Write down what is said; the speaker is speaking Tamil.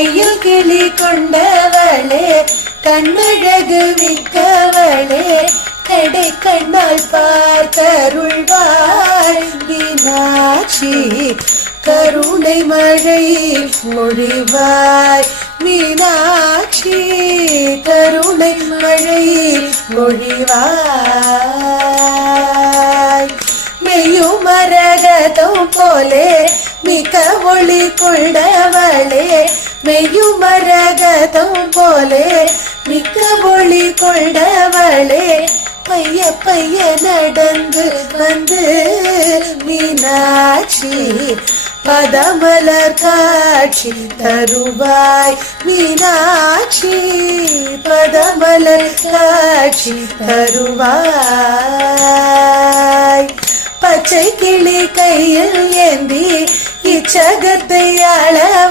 கையில் கிளி கொண்டவளே கண்ணழகு மிக்கவளே கடை கண்ணால் பார்த்தருள்வாய் மீனாட்சி கருணை மழை மொழிவாய் மீனாட்சி கருணை மழை மொழிவாய் மெய்யும் மரகதம் போலே மிக ஒளி கொண்டவளே மெய்யும் மரகதம் போலே மிக்க ஒளி கொண்டவளே பைய பைய நடந்து வந்து மீனாட்சி பதமலர் காட்சி தருவாய் மீனாட்சி பதமலர் காட்சி தருவாய் பச்சை கிளி கையில் ஏந்தி இச்சகத்தை ஆள